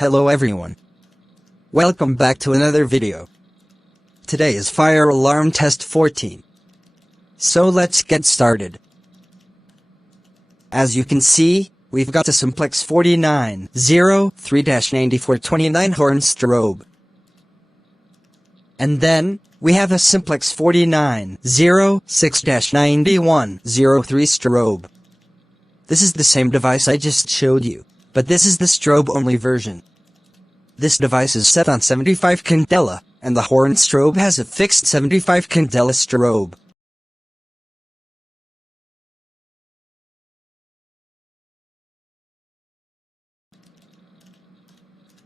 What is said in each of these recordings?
Hello everyone. Welcome back to another video. Today is Fire Alarm Test 14. So let's get started. As you can see, we've got a Simplex 4903-9429 horn strobe. And then, we have a Simplex 4906-9103 strobe. This is the same device I just showed you, but this is the strobe-only version. This device is set on 75 candela, and the horn strobe has a fixed 75 candela strobe.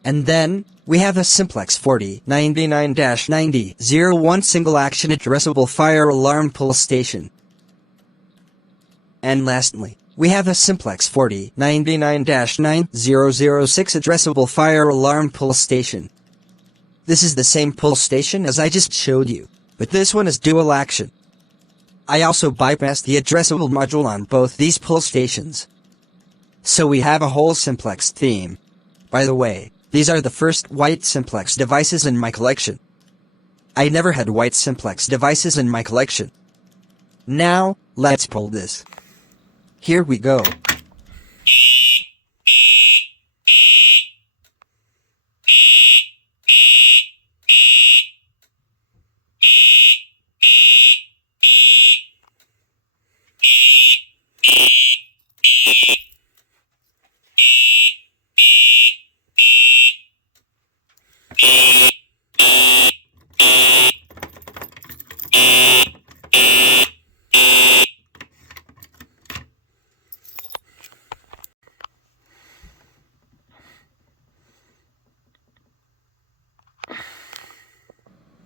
And then, we have a Simplex 4099-9001 single-action addressable fire alarm pull station. And lastly, we have a Simplex 4099-9006 addressable fire alarm pull station. This is the same pull station as I just showed you, but this one is dual action. I also bypassed the addressable module on both these pull stations. So we have a whole Simplex theme. By the way, these are the first white Simplex devices in my collection. I never had white Simplex devices in my collection. Now, let's pull this. Here we go.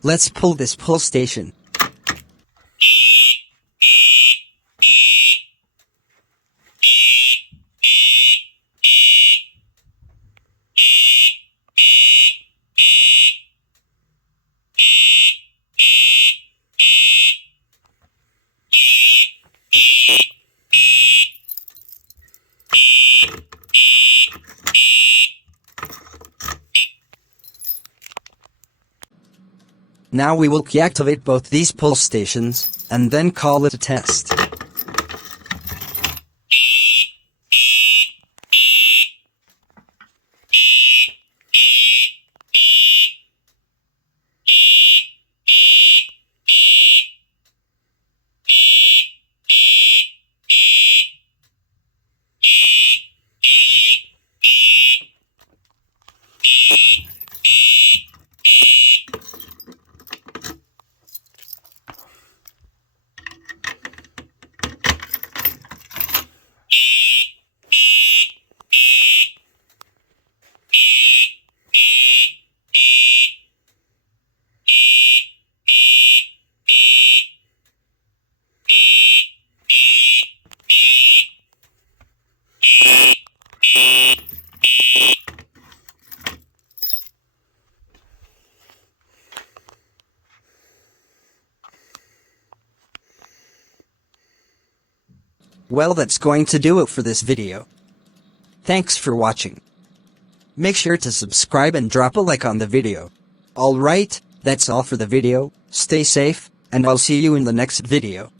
Let's pull this pull station. Now we will deactivate both these pull stations, and then call it a test. Well, that's going to do it for this video. Thanks for watching. Make sure to subscribe and drop a like on the video. Alright, that's all for the video, stay safe, and I'll see you in the next video.